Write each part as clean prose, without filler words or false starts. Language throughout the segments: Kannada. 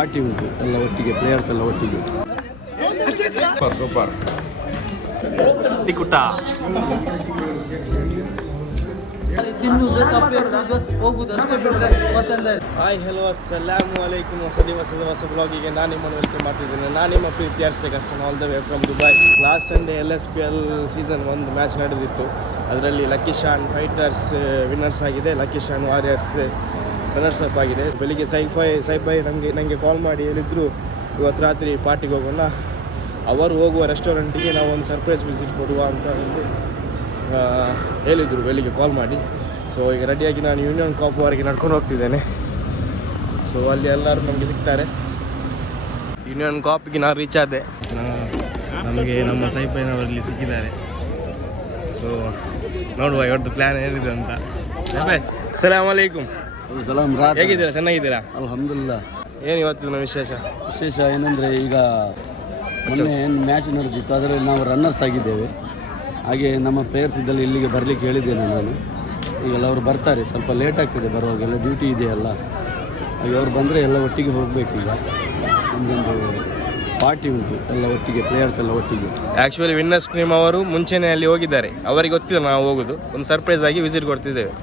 ಪಾರ್ಟಿ ಉಂಟು ಎಲ್ಲ ಒಟ್ಟಿಗೆ, ಪ್ಲೇಯರ್ಸ್ ಎಲ್ಲ ಒಟ್ಟಿಗೆ. ಸೂಪರ್ ಟಿಕುಟ ತಿನ್ನುವುದು ಕಪ್ಪು ಹೋಗುದು ಅಷ್ಟೇ ಬಿಟ್ಟರೆ ಮತ್ತೊಂದು. ಹಾಯ್ ಹಲೋ ಅಸ್ಸಲಾಮು ಅಲೈಕುಮ್. ಹೊಸ ಬ್ಲಾಗಿಗೆ ನಾನು ನಿಮ್ಮನ್ನು ವೆಲ್ಕಮ್ ಮಾಡ್ತಿದ್ದೇನೆ. ನಾನು ನಿಮ್ಮ ಪ್ರೀತಿ Harshak Hasan, all the way from Dubai. Last Sunday LSPL season 1 match ನಡೆದಿತ್ತು. ಅದರಲ್ಲಿ ಲಕ್ಕಿ ಶಾನ್ ಫೈಟರ್ಸ್ ವಿನ್ನರ್ಸ್ ಆಗಿದೆ, lucky Shan warriors runners up ಆಗಿದೆ. ಬೆಳಿಗ್ಗೆ ಸೈಫೈ ನನಗೆ ಕಾಲ್ ಮಾಡಿ ಹೇಳಿದರು ಇವತ್ತು ರಾತ್ರಿ ಪಾರ್ಟಿಗೆ ಹೋಗೋಣ, ಅವರು ಹೋಗುವ ರೆಸ್ಟೋರೆಂಟಿಗೆ ನಾವು ಒಂದು ಸರ್ಪ್ರೈಸ್ ವಿಸಿಟ್ ಕೊಡುವ ಅಂತ ಹೇಳಿದರು ಬೆಳಿಗ್ಗೆ ಕಾಲ್ ಮಾಡಿ. ಸೊ ಈಗ ರೆಡಿಯಾಗಿ ನಾನು ಯೂನಿಯನ್ ಕಾಪ್ವರೆಗೆ ನಡ್ಕೊಂಡು ಹೋಗ್ತಿದ್ದೇನೆ. ಸೊ ಅಲ್ಲಿ ಎಲ್ಲರೂ ನಮಗೆ ಸಿಗ್ತಾರೆ. ಯೂನಿಯನ್ ಕಾಪಿಗೆ ನಾನು ರೀಚ್ ಆದೆ. ನಮಗೆ ನಮ್ಮ ಸೈಪೈನವರಲ್ಲಿ ಸಿಕ್ಕಿದ್ದಾರೆ. ಸೊ ನೋಡುವ ಇವತ್ತು ಪ್ಲ್ಯಾನ್ ಏನಿದೆ ಅಂತ. ಸಲಾಮ್ ಅಲೈಕುಮ್. ಸಲಾಮ್. ಹೇಗಿದ್ದೀರಾ? ಚೆನ್ನಾಗಿದ್ದೀರಾ? ಅಲ್ಹಮ್ದುಲಿಲ್ಲಾ. ಏನು ಇವತ್ತಿನ ವಿಶೇಷ ಏನಂದರೆ, ಈಗ ಮೊನ್ನೆ ಮ್ಯಾಚ್ ನಡೆದಿತ್ತು, ಅದರಲ್ಲಿ ನಾವು ರನ್ನರ್ಸ್ ಆಗಿದ್ದೇವೆ. ಹಾಗೆ ನಮ್ಮ ಪ್ಲೇಯರ್ಸ್ ಇದ್ದಲ್ಲಿ ಇಲ್ಲಿಗೆ ಬರಲಿಕ್ಕೆ ಹೇಳಿದ್ದೇನೆ ನಾನು. ಈಗೆಲ್ಲ ಅವರು ಬರ್ತಾರೆ, ಸ್ವಲ್ಪ ಲೇಟ್ ಆಗ್ತದೆ ಬರುವಾಗ, ಎಲ್ಲ ಡ್ಯೂಟಿ ಇದೆಯಲ್ಲ. ಹಾಗೆ ಅವ್ರು ಬಂದರೆ ಎಲ್ಲ ಒಟ್ಟಿಗೆ ಹೋಗಬೇಕು. ಈಗ ನಮ್ಮದೊಂದು ಪಾರ್ಟಿ ಉಂಟು, ಎಲ್ಲ ಒಟ್ಟಿಗೆ, ಪ್ಲೇಯರ್ಸ್ ಎಲ್ಲ ಒಟ್ಟಿಗೆ. ಆ್ಯಕ್ಚುಲಿ ವಿನ್ನರ್ಸ್ ಟೀಮ್ ಅವರು ಮುಂಚೆನೇ ಅಲ್ಲಿ ಹೋಗಿದ್ದಾರೆ, ಅವರಿಗೆ ಗೊತ್ತಿಲ್ಲ ನಾವು ಹೋಗೋದು. ಒಂದು ಸರ್ಪ್ರೈಸ್ ಆಗಿ ವಿಸಿಟ್ ಕೊಡ್ತಿದ್ದೇವೆ.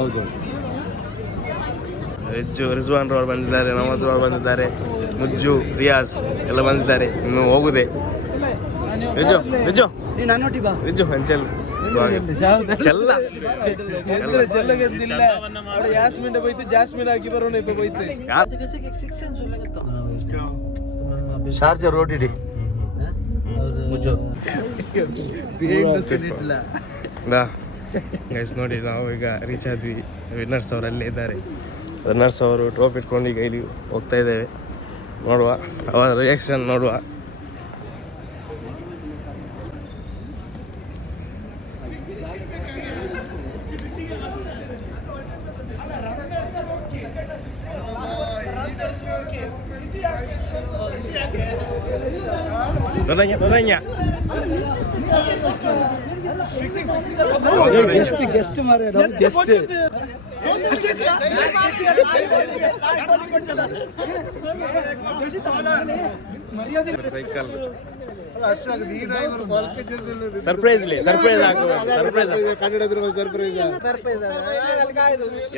ಹೌದು. ರಿಜ್ವಾನ್ ರವರು ಬಂದಿದ್ದಾರೆ, ನವಾಜ್ ರವರು ಬಂದಿದ್ದಾರೆ, ಮುಜ್ಜು, ರಿಯಾಜ್ ಎಲ್ಲ ಬಂದಿದ್ದಾರೆ. ಇನ್ನು ಹೋಗುದೇ. ರಿಜು ಅಂಚಲ್ ಚೆಲ್ಲ ಶಾರ್ಜಾ ರೋಟಿಡಿ ನೋಡಿ, ನಾವು ಈಗ ರೀಚ್ ಆದ್ವಿ. ವಿನ್ನರ್ಸ್ ಅವರು ಅಲ್ಲೇ ಇದ್ದಾರೆ. ರನ್ನರ್ಸ್ ಅವರು ಟ್ರೋಫಿ ಇಟ್ಕೊಂಡು ಈಗ ಇಲ್ಲಿ ಹೋಗ್ತಾ ಇದ್ದೇವೆ. ನೋಡುವ ಅವರ ರಿಯಾಕ್ಷನ್ ನೋಡುವ. Tanya. ಗೆಸ್ಟ್ ಮಾರೇ, ಗೆಸ್ಟ್. ಸರ್ಪ್ರೈಸ್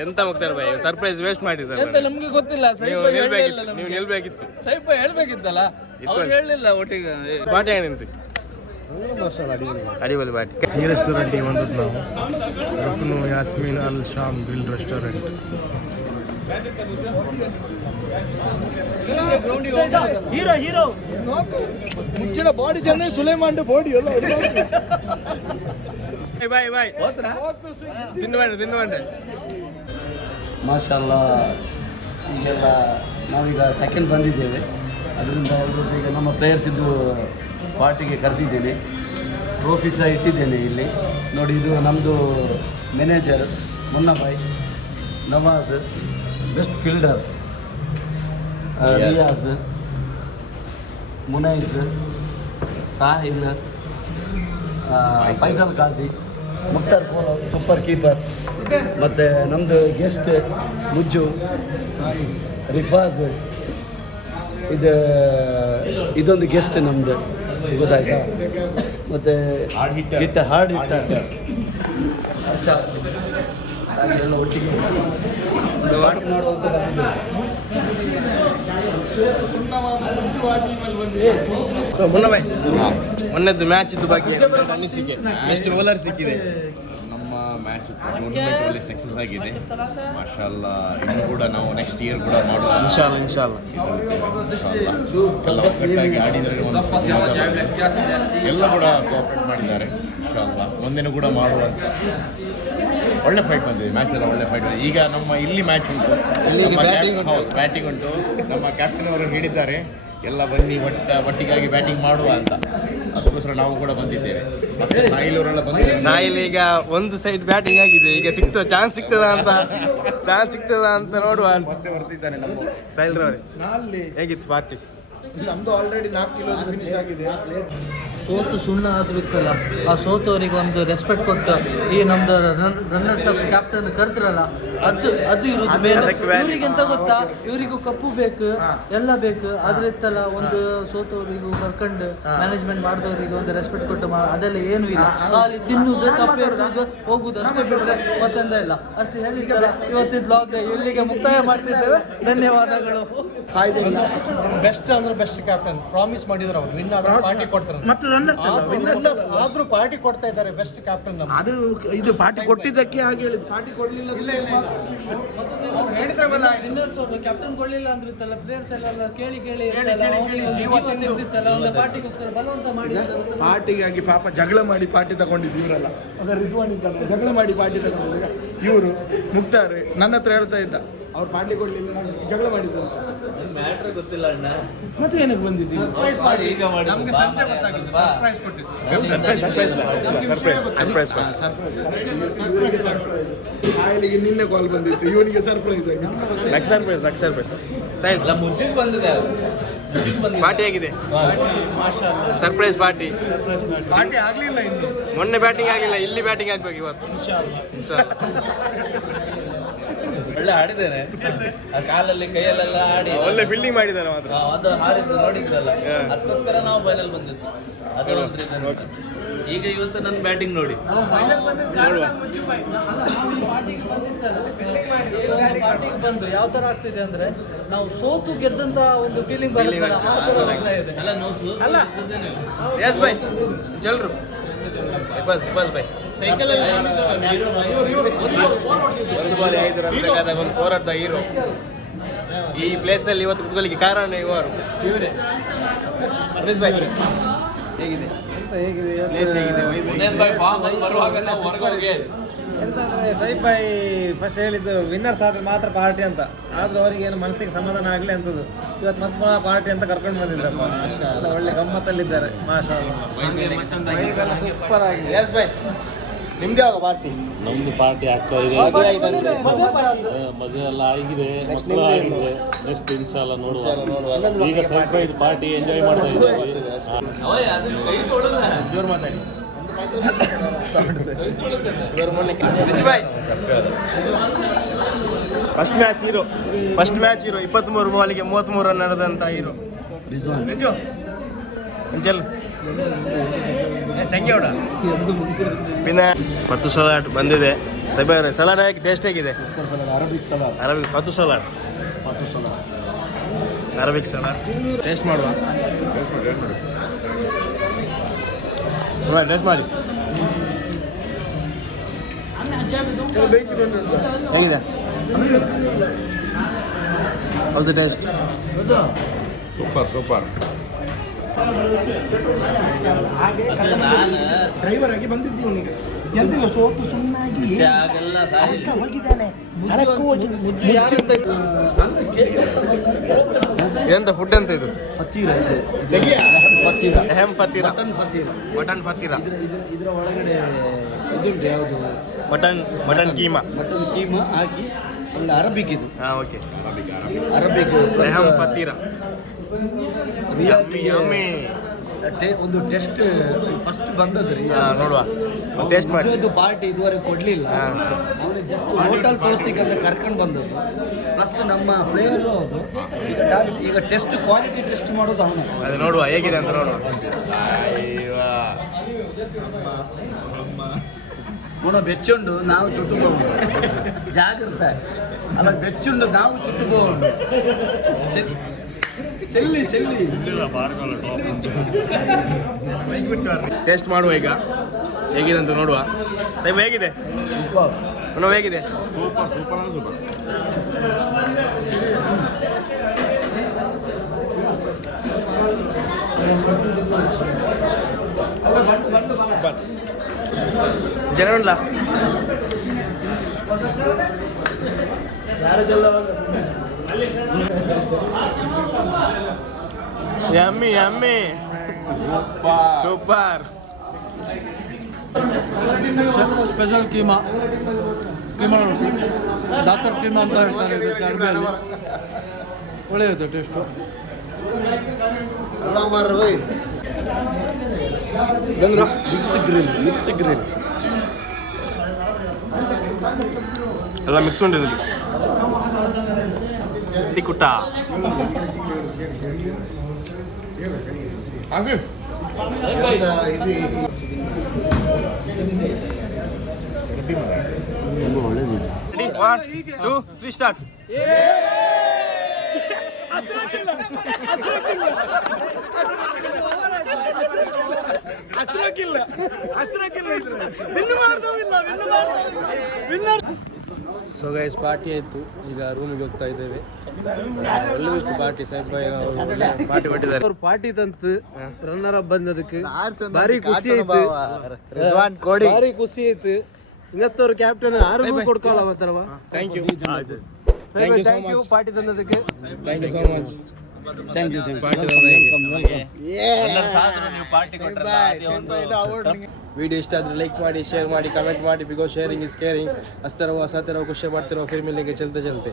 ಎಂತ ಮುಗ್ತಾರೆ ಬೈ, ಸರ್ಪ್ರೈಸ್ ವೇಸ್ಟ್ ಮಾಡಿದ್ದಾರೆ. ನಮ್ಗೆ ಗೊತ್ತಿಲ್ಲ, ನೀವು ನಿಲ್ಬೇಕಿತ್ತು, ಹೇಳ್ಬೇಕಿತ್ತಲ್ಲ, ಹೇಳಲಿಲ್ಲ ಒಟ್ಟಿಗೆ. ಪಾಟಿ ನಿಂತು ಅಡಿಬಲ್ ಬಾಟಿ. ಈ ರೆಸ್ಟೋರೆಂಟಿಗೆ ಬಂದದ್ದು ನಾವು, ರಕ್ನು Yasmeen Al Sham grill restaurant. Hero ಮುಚ್ಚಿನ ಬಾಡಿ ಜನ ಸುಲೇಮಾನ್ ಬಾಡಿ ಎಲ್ಲ ಬಾಯ್ ತಿನ್ನುವಂಡೆ. ಮಾಷಾಲ್ಲಾ. ಈಗೆಲ್ಲ ನಾವೀಗ ಸೆಕೆಂಡ್ ಬಂದಿದ್ದೇವೆ, ಅದರಿಂದ ಎಲ್ಲರೂ ಈಗ ನಮ್ಮ ಪ್ಲೇಯರ್ಸಿದ್ದು ಪಾರ್ಟಿಗೆ ಕರೆದಿದ್ದೇನೆ. ಟ್ರೋಫಿ ಸಹ ಇಟ್ಟಿದ್ದೇನೆ ಇಲ್ಲಿ ನೋಡಿ. ಇದು ನಮ್ಮದು manager Munnabhai, Nawaz, best fielder Riyaz, Munaiz, Sahil, Faisal Kazi, Mukhtar ಕೋಲ ಸೂಪರ್ ಕೀಪರ್, ಮತ್ತು ನಮ್ಮದು ಗೆಸ್ಟ್ ಮುಜ್ಜು, ರಿಫಾಜ್. ಇದೊಂದು ಗೆಸ್ಟ್ ನಮ್ಮದು, ಗೊತ್ತಾಯ್ತಾ. ಮತ್ತು ಹಾರ್ಡ್ ಹಿಟ್ಟರ್ ಹರ್ಷ. ಎಲ್ಲ ಒಟ್ಟಿಗೆ ನೋಡುವಂಥ ಸೊ ಮುನ್ನಬಾಯ್, ಮೊನ್ನೆದ್ದು ಮ್ಯಾಚ್ ಇದ್ದು ಬಗ್ಗೆ ಅನಿಸಿಕೆ, ಎಷ್ಟು ಬೌಲರ್ ಸಿಕ್ಕಿದೆ? ನಮ್ಮ ಮ್ಯಾಚ್ ಟೂರ್ನಮೆಂಟ್ ಅಲ್ಲಿ ಸಕ್ಸಸ್ ಆಗಿದೆ ಮಾಷಾಲ್ಲಾ. ಇನ್ನು ಕೂಡ ನಾವು ನೆಕ್ಸ್ಟ್ ಇಯರ್ ಕೂಡ ಮಾಡುವ ಇನ್ಶಾಲ್ಲ ಎಲ್ಲ ಒಗ್ಗಟ್ಟಾಗಿ ಆಡಿದರೆ ಎಲ್ಲ ಕೂಡ ಕೋಆಪರೇಟ್ ಮಾಡಿದ್ದಾರೆ ಇನ್ಶಾಲ್ಲಾ. ಒಂದಿನ ಕೂಡ ಮಾಡುವಂತ ಒಳ್ಳೆ ಫೈಟ್ ಬಂದಿದೆ, ಮ್ಯಾಚ್ ಎಲ್ಲ ಒಳ್ಳೆ ಫೈಟ್ ಬಂದಿದೆ. ಈಗ ನಮ್ಮ ಇಲ್ಲಿ ಮ್ಯಾಚ್ ಉಂಟು, ಬ್ಯಾಟಿಂಗ್ ಉಂಟು. ನಮ್ಮ ಕ್ಯಾಪ್ಟನ್ ಅವರು ಹೇಳಿದ್ದಾರೆ ಎಲ್ಲ ಬನ್ನಿ ಒಟ್ಟಿಗಾಗಿ ಬ್ಯಾಟಿಂಗ್ ಮಾಡುವ ಅಂತ. ಅದಕ್ಕೋಸ್ಕರ ನಾವು ಕೂಡ ಬಂದಿದ್ದೇವೆ. ಮತ್ತೆ ಸಾಹಿಲ್ ಅವರೆಲ್ಲ ಬಂದಿದ್ದಾರೆ. ಸಾಹಿಲ್ ಈಗ ಒಂದು ಸೈಡ್ ಬ್ಯಾಟಿಂಗ್ ಆಗಿದೆ, ಈಗ ಚಾನ್ಸ್ ಸಿಗ್ತದ ಅಂತ ನೋಡುವ ಅಂತ ಬರ್ತಿದ್ದಾನೆ ನಮ್ಮ ಸಾಹಿಲ್ ರವರೇ. ಹೇಗಿತ್ತು ಪಾರ್ಟಿ? ನಮ್ದು ಆಲ್ರೆಡಿ 4 ಕಿಲೋ ಫಿನಿಶ್ ಆಗಿದೆ. ಸೋತು ಸುಣ್ಣ ಆದರೂ ಇತ್ತಲ್ಲ, ಆ ಸೋತವರಿಗೆ ಒಂದು ರೆಸ್ಪೆಕ್ಟ್ ಕೊಟ್ಟು ಈ ನಮ್ದು ರನ್ನರ್ಸ್ ಅಪ್ ಕ್ಯಾಪ್ಟನ್ ಕರೆದ್ರಲ್ಲ, ಅದು ಇರುದು ಮೇನ್. ಇವರಿಗೆ ಎಂತ ಗೊತ್ತಾ, ಇವರಿಗೂ ಕಪ್ಪು ಬೇಕು, ಎಲ್ಲ ಬೇಕು. ಆದ್ರೆ ಇತ್ತಲ್ಲ, ಒಂದು ಸೋತವರಿಗೂ ಕರ್ಕೊಂಡು ಮ್ಯಾನೇಜ್ಮೆಂಟ್ ಮಾಡಿದವರಿಗೆ ಒಂದು ರೆಸ್ಪೆಕ್ಟ್ ಕೊಟ್ಟು ಅದೆಲ್ಲ ಏನೂ ಇಲ್ಲ. ಅಲ್ಲಿ ತಿನ್ನುವುದು, ಕಪ್ಪು ಇರುವುದು, ಹೋಗುದು ಅಷ್ಟೇ ಬಿಟ್ಟರೆ ಮತ್ತೊಂದ ಇಲ್ಲ. ಅಷ್ಟು ಹೇಳಿದ್ದಲ್ಲ, ಇವತ್ತಿನ ಬ್ಲಾಗ್ ಇಲ್ಲಿಗೆ ಮುಕ್ತಾಯ ಮಾಡ್ತಿದ್ದೇವೆ. ಧನ್ಯವಾದಗಳು. ಬೆಸ್ಟ್ ಅಂದ್ರೆ ಬೆಸ್ಟ್ ಕ್ಯಾಪ್ಟನ್ ಪ್ರಾಮಿಸ್ ಮಾಡಿದ್ರು ಅವ್ರು ವಿನ್ ಆದ್ರೆ ಪಾರ್ಟಿ ಕೊಡ್ತಾರೆ. ಆದ್ರೂ ಪಾರ್ಟಿ ಕೊಡ್ತಾ ಇದ್ದಾರೆ ಬೆಸ್ಟ್ ಕ್ಯಾಪ್ಟನ್. ಅದು ಇದು ಪಾರ್ಟಿ ಕೊಟ್ಟಿದ್ದಕ್ಕೆ ಹಾಗೆ ಹೇಳಿದ್ದು, ಪಾರ್ಟಿ ಕೊಡ್ಲಿಲ್ಲ. ಕ್ಯಾಪ್ಟನ್ ಕೊಡ್ಲಿಲ್ಲ ಅಂದ್ರೆ ಇತ್ತಲ್ಲ, ಪ್ಲೇಯರ್ಸ್ ಎಲ್ಲ ಕೇಳಿ ಕೇಳಿ ಒಂದು ಪಾರ್ಟಿಗೋಸ್ಕರ ಬಲವಂತ ಮಾಡಿ ಪಾರ್ಟಿಗಾಗಿ ಪಾಪ ಜಗಳ ಮಾಡಿ ಪಾರ್ಟಿ ತಗೊಂಡಿದ್ದು ಇವರೆಲ್ಲ. ಅದ ರಿಜ್ವಾನ್ ಇದ್ದಲ್ಲ, ಜಗಳ ಮಾಡಿ ಪಾರ್ಟಿ ತಗೊಂಡಿದ್ದು ಇವರು. ಮುಕ್ತಾರ್ ನನ್ನ ಹತ್ರ ಹೇಳ್ತಾ ಇದ್ದ, ಅವ್ರು ಪಾರ್ಟಿ ಕೊಡ್ಲಿಲ್ಲ, ನಾನು ಜಗಳ ಮಾಡಿದ್ದು ಅಂತ. ಮ್ಯಾಟ್ರ್ ಗೊತ್ತಿಲ್ಲ ಅಣ್ಣ. ಮತ್ತೆ ಏನಕ್ಕೆ ಬಂದಿದ್ದೀವಿ? ಈಗ ನಮ್ಗೆ ಸಂಜೆ ಗೊತ್ತಾಗಿತ್ತು, ಸರ್ಪ್ರೈಸ್ ಕೊಟ್ಟಿದ್ದು. ಇವರಿಗೆ ಸರ್ಪ್ರೈಸ್, ಆಯ್ಲಿಗೆ ನಿನ್ನೆ ಕಾಲ್ ಬಂದಿತ್ತು, ಇವನಿಗೆ ಸರ್ಪ್ರೈಸ್ ಆಗಿದೆ. ಎಲ್ಲ ಮುಂಚಿನ ಬಂದಿದೆ. ಪಾರ್ಟಿ ಆಗಿದೆ, ಸರ್ಪ್ರೈಸ್ ಪಾರ್ಟಿ. ಪಾರ್ಟಿ ಆಗ್ಲಿಲ್ಲ ಇನ್ನು. ಮೊನ್ನೆ ಬ್ಯಾಟಿಂಗ್ ಆಗಿಲ್ಲ, ಇಲ್ಲಿ ಬ್ಯಾಟಿಂಗ್ ಆಗ್ಬೇಕು ಇವತ್ತು. ಒಳ್ಳೆ ಆಡಿದ್ದೇನೆ, ಆ ಕಾಲಲ್ಲಿ ಕೈಯಲ್ಲೆಲ್ಲ ಆಡಿ ಒಳ್ಳೆ ಫೀಲ್ಡಿಂಗ್ ಮಾಡಿದ್ದಾರೆ ಮಾತ್ರ. ಅದು ಹಾರಿದ್ದು ನೋಡಿದ್ರಲ್ಲ, ಅದಕ್ಕೋಸ್ಕರ ನಾವು ಫೈನಲ್ ಬಂದಿದ್ದು. ಅದು ಒಂದು reason ಉಂಟು. ಈಗ ಇವತ್ತು ನನ್ನ ಬ್ಯಾಟಿಂಗ್ ನೋಡಿ ಪಾರ್ಟಿಗೆ ಬಂದು ಯಾವ ತರ ಆಗ್ತಿದೆ ಅಂದ್ರೆ, ನಾವು ಸೋತು ಗೆದ್ದಂತ ಒಂದು ಫೀಲಿಂಗ್ ಬರುತ್ತೆ. ಆ ತರ ಆಗ್ತಾ ಇದೆ. ಅಲ್ಲ ಎಸ್ ಬೈ ಚಲ್ರು ಬಸ್ ಬೈ ಸೈಕಲ್ ಒಂದು ಬಾರಿ 5 ರನ್ ಬೇಕಾದಾಗ ಒಂದು 4 ಹೊಡೆದ ಹೀರೋ. ಈ ಪ್ಲೇಸ್ ಅಲ್ಲಿ ಇವತ್ತು ಕುತ್ಕೊಳ್ಳಿಕ್ಕೆ ಕಾರಣ ಇವರು. ಇವರೇ ಬೈ ಹೇಗಿದೆ ಪ್ಲೇಸ್ ಹೇಗಿದೆ? ಎಂತಂದ್ರೆ ಸೈಫ್ ಭಾಯ್ ಫಸ್ಟ್ ಹೇಳಿದ್ದು ವಿನ್ನರ್ಸ್ ಆದ್ರೆ ಮಾತ್ರ ಪಾರ್ಟಿ ಅಂತ. ಆದ್ರೂ ಅವರಿಗೆ ಏನು ಮನಸ್ಸಿಗೆ ಸಮಾಧಾನ ಆಗಲಿ ಅಂತದ್ದು. ಇವತ್ತು ಮತ್ತೆ ಪಾರ್ಟಿ ಅಂತ ಕರ್ಕೊಂಡು ಬಂದಿದ್ರಪ್ಪ. ಒಳ್ಳೆ ಗಮ್ಮತ್ತಲ್ಲಿದ್ದಾರೆ. ಮಾಷಾ ಸೂಪರ್ ಆಗಿದೆ. ಎಸ್ ಬೈ ನಿಮ್ದು ಯಾವಾಗ ಪಾರ್ಟಿ? ನಮ್ದು ಪಾರ್ಟಿ ಆಗ್ತಾ ಇದೆ, ಮದುವೆ ಎಲ್ಲ ಆಗಿದೆ, ಮಕ್ಕಳು ಆಗಿದೆ. ನೆಕ್ಸ್ಟ್ ಇನ್ಶಾಲ್ಲ ನೋಡುವ. ಈಗ ಸರ್ಪ್ರೈಸ್ ಪಾರ್ಟಿ ಎಂಜಾಯ್ ಮಾಡ್ತಾ ಇದ್ದೀವಿ. ಜೋರು ಮಾತಾಡಿ. ಫಸ್ಟ್ ಮ್ಯಾಚ್ ಹೀರೋ 23 ಬಾಲಿಗೆ 33 ರನ್ ನಡೆದಂತ ಹೀರೋ ಚಂಗೇಗೌಡ. പിന്നെ 10 ಸಲಾಡ್ ಬಂದಿದೆ. ಸಲಾಡ್ ಹಾಕಿ ಟೇಸ್ಟ್ ಹೇಗಿದೆ? Arabic 10 salad Arabic salad taste ಮಾಡುವ. ಟೇಸ್ಟ್ ಮಾಡಿ ಹೇಗಿದೆ? How's the taste? ಸೂಪರ್. ಹಾಗೆ ಡ್ರೈವರ್ ಆಗಿ ಬಂದಿದ್ದು ಇವನಿಗೆ. ಎಂತಿಲ್ಲ, ಸೋತು ಸುಮ್ಮನಾಗಿ ಹೋಗಿದ್ದಾನೆ. ಎಂತ ಫುಡ್ ಅಂತ ಇದು? ಮಟನ್ ಫತೀರಾ. ಇದರ ಒಳಗಡೆ ಇದುಂಟು ಯಾವುದು, ಮಟನ್ ಕೀಮಾ ಹಾಕಿ ಒಂದು ಅರಬಿಕ್ ಇದು. ಹಾಂ ಓಕೆ. ಅರಬಿಕ್ ರೆಹಮ್ ಫತೀರಾ ಯಮ್ಮಿ. ಒಂದು ಟೆಸ್ಟ್ ಫಸ್ಟ್ ಬಂದದ್ದು ರೀ. ನೋಡುವ, ಟೇಸ್ಟ್ ಮಾಡಿ. ಇದು ಪಾರ್ಟಿ ಇದುವರೆಗೆ ಕೊಡಲಿಲ್ಲ. ಅವನಿಗೆ ಜಸ್ಟ್ ಹೋಟೆಲ್ ತೋರಿಸ್ಲಿಕ್ಕೆ ಅಂತ ಕರ್ಕೊಂಡು ಬಂದದ್ದು. ಪ್ಲಸ್ ನಮ್ಮ ಪ್ಲೇಯರು ಈಗ ಟೆಸ್ಟ್ ಕ್ವಾಲಿಟಿ ಟೆಸ್ಟ್ ಮಾಡೋದು ಅವನು. ಅದು ನೋಡುವ ಹೇಗಿದೆ ಅಂತ ನೋಡುವ. ಬೆಚ್ಚುಂಡು ನಾವು ಚುಟ್ಟುಕೊಂಡು ಜಾಗ್ರತೆ ಅಲ್ಲ, ಬೆಚ್ಚುಂಡು ನಾವು ಚುಟ್ಟುಕೊಂಡು ಚೆಲ್ಲಿ ಟೇಸ್ಟ್ ಮಾಡುವ ಈಗ ಹೇಗಿದೆ ಅಂತ ನೋಡುವ. ಹೇಗಿದೆ ಹೇಗಿದೆ? ಜನರಲ್ಲ yummy super. Special keema doctor keema ಅಂತ ಹೇಳ್ತಾರೆ ಇದಕ್ಕೆ ಅರ್ಬಿಯಲ್ಲಿ. ಒಳ್ಳೆಯದು ಟೇಸ್ಟು. ಮಿಕ್ಸ್ ಗ್ರಿಲ್ ಎಲ್ಲ ಮಿಕ್ಸ್ ಉಂಟು ಇದರಲ್ಲಿ ಕುಟ್ಟ ಒಳ್ಳೆದಿದೆ. 1 2 3 ಸ್ಟಾರ್ಟ್. ಸೊ ಗೈಸ್ ಪಾರ್ಟಿ ಆಯಿತು, ಈಗ ರೂಮಿಗೆ ಹೋಗ್ತಾ ಇದ್ದೇವೆ. ಒಳ್ಳೆದಿಷ್ಟು ಪಾರ್ಟಿ, ಸಾಹೇಬ್ ಭಾಯ್ ಅವರು ಪಾರ್ಟಿ ಕೊಟ್ಟಿದ್ದಾರೆ. ಅವ್ರು ಪಾರ್ಟಿ ತಂತು ರನ್ನರ್ ಅಪ್ ಬಂದದಕ್ಕೆ ಭಾರಿ ಖುಷಿ ಆಯ್ತು, ಭಾರಿ ಖುಷಿ ಆಯ್ತು. ಇವತ್ತವ್ರು ಕ್ಯಾಪ್ಟನ್ ಯಾರಿಗೂ ಕೊಡ್ಕೊಳ್ಳ ಅವತ್ತಲ್ವಾ. ಥ್ಯಾಂಕ್ ಯು ಪಾರ್ಟಿ ತಂದದಕ್ಕೆ. ಥ್ಯಾಂಕ್ ಯು ವಿಡಿಯೋ ಇಷ್ಟ ಆದರೆ ಲೈಕ್ ಮಾಡಿ, ಶೇರ್ ಮಾಡಿ, ಕಮೆಂಟ್ ಮಾಡಿ. Because sharing is caring. ಹಸ್ತಾ ರहो, ಹಸಾते रहो, ಖುಷಿ ಮಾಡ್ತಿರೋ, ಫಿರ್ ಮಿಲೆಂಗೆ ಚಲ್ತೆ ಚಲ್ತೆ.